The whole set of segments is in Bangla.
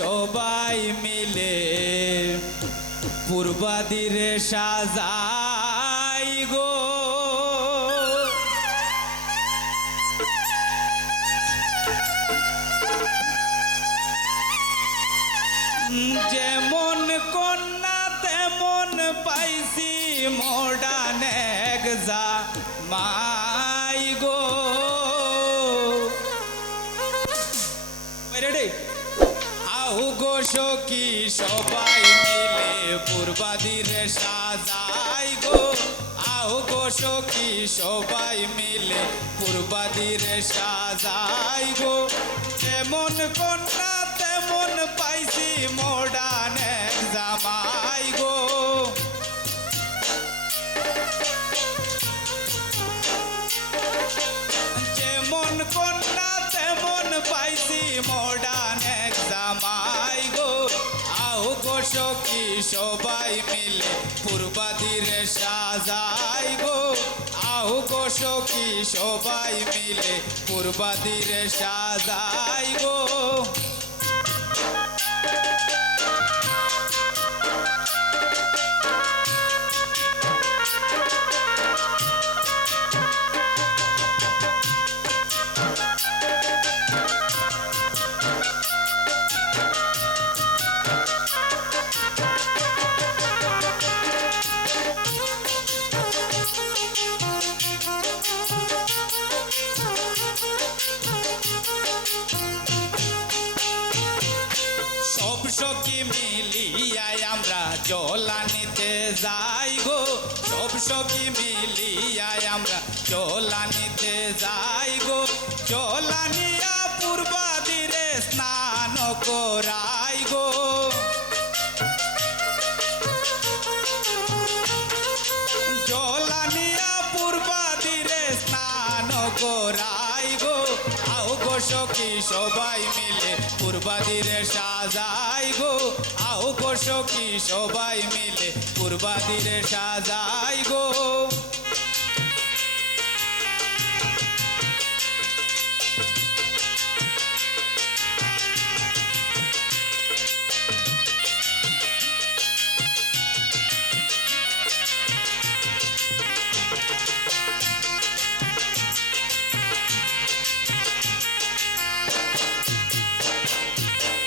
সবাই মিলে পূর্বাদিরে সাজাই গো। যেমন কন্যা তেমন পাইছি মডার্ন এক জামাই গো। রেডি? আউ গো সখী সবাই মিলে পূর্বাদিরে সাজাই গো। আউ গো সখী সবাই মিলে পূর্বাদিরে সাজাই গো। যেমন কন্যা তেমন পাইছি মডার্ন এক জামাই গো। যেমন কন্যা তেমন পাইছি মডার্ন এক জামাই গো। আউ গো সখী সবাই মিলে পূর্বাদিরে সাজাই গো। আউ গো সখী সবাই মিলে পূর্বাদিরে সাজাই গো। সব সখী মিলিয়ায় আমরা জলানিতে যাই গো। সব সখী মিলিয়ায় আমরা জলানিতে যাই গো। জলানিয়া পূর্বাদিরে স্নান করাই গো। জলানিয়া পূর্বাদিরে স্নান করাই গো। আউ গো সখী সবাই মিলে পূর্বাদিরে সাজাই গো। আউ গো সখী সবাই মিলে পূর্বাদিরে সাজাই গো।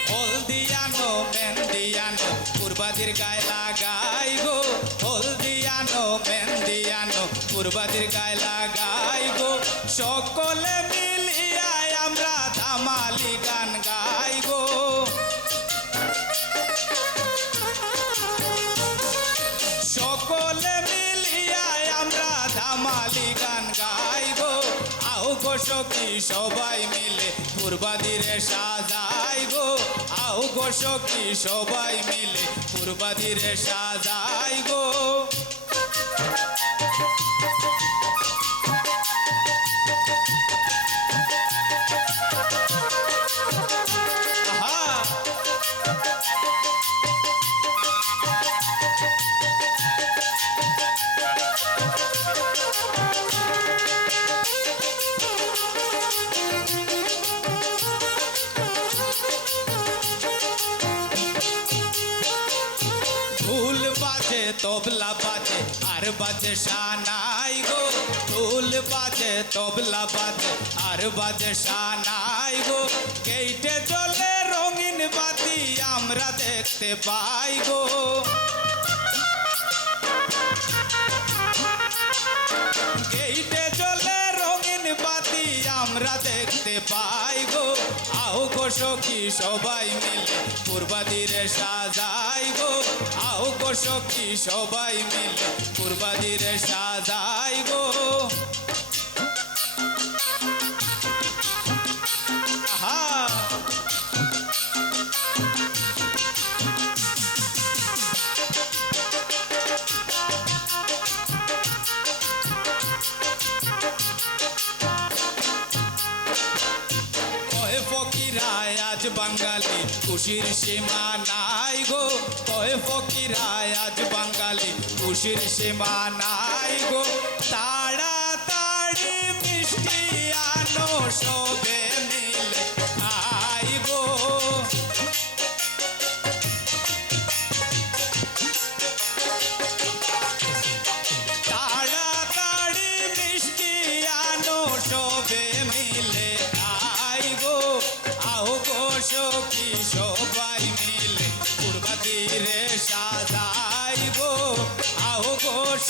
হলদিয়ানো মেহেন্দিয়ানো পূর্বাদির গায়ে লাগাই গো। হলদিয়ানো মেহেন্দিয়ানো পূর্বাদির গায়ে লাগাই গো। সকলে মিলিয়ায় আমরা ধামালি গান গাই গো। সকলে মিলিয়ায় আমরা ধামালি গান গাই গো। আউ গো সখী সবাই মিলে পূর্বাদিরে সাজাই গো। আউ গো সখী সবাই মিলে পূর্বাদিরে সাজাই গো। ঢোল বাজে তবলা বাজে আর বাজে সানাই গো। ঢোল বাজে তবলা বাজে আর বাজে সানাই গো। গেইটে জ্বলে রঙিন বাতি আমরা দেখতে পাই গো। গেইটে জ্বলে রঙিন বাতি আমরা দেখতে পাই গো। আউ গো সখী সবাই মিলে পূর্বাদিরে সাজাই গো। আউ গো সখী সবাই মিলে পূর্বাদিরে সাজাই গো। ফকিরায় আজ বাঙালি খুশির সীমা নাই গো। কয় ফকিরায় আজ বাঙালি খুশির সীমা নাই গো। তাড়াতাড়ি মিষ্টি আনো সবে মিলে আই গো।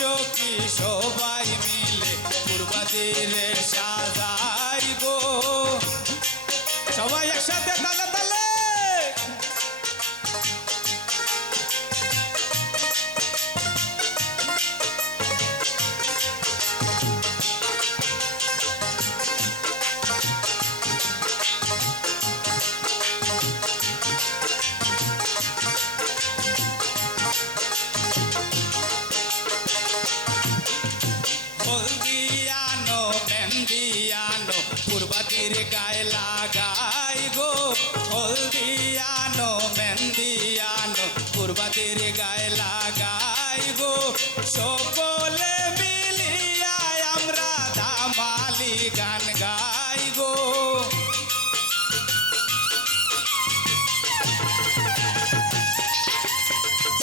সখী সবাই মিলে পূর্বাদিরে সাজাই গো সবাই একসাথে তালে তালে হলদিয়ানো মেহেন্দিয়ানো পূর্বাদির গায়ে লাগাই গো হলদিয়ানো মেহেন্দিয়ানো পূর্বাদির গায়ে লাগাই গো সকলে মিলিয়া আমরা ধামালি গান গাই গো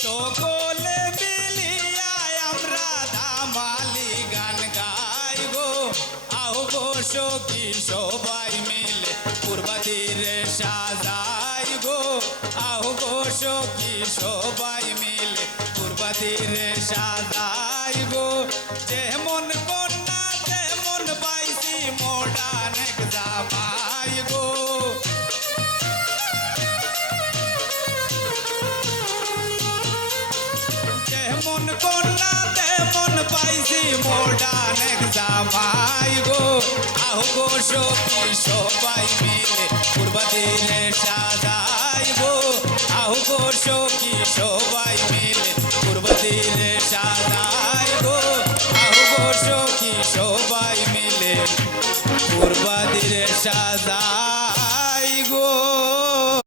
সকলে মিলিয়া আমরা ধামালি গান গাই গো আও গো সখী সবাই মিলে পূর্বাদিরে সাজাই গো আও গো সখী সবাই মিলে পূর্বাদিরে সাজাই গো যেমন কন্যা তেমন পাইছি মডার্ন এক জামাই গো যেমন কন্যা তেমন পাইছি মডার্ন এক জামাই গো আহ গো সখী সবাই মিলে পূর্বাদিরে সাজাই গো আহ গো সখী সবাই মিলে পূর্বাদিরে সাজাই গো আহ গো সখী সবাই মিলে পূর্বাদিরে সাজাই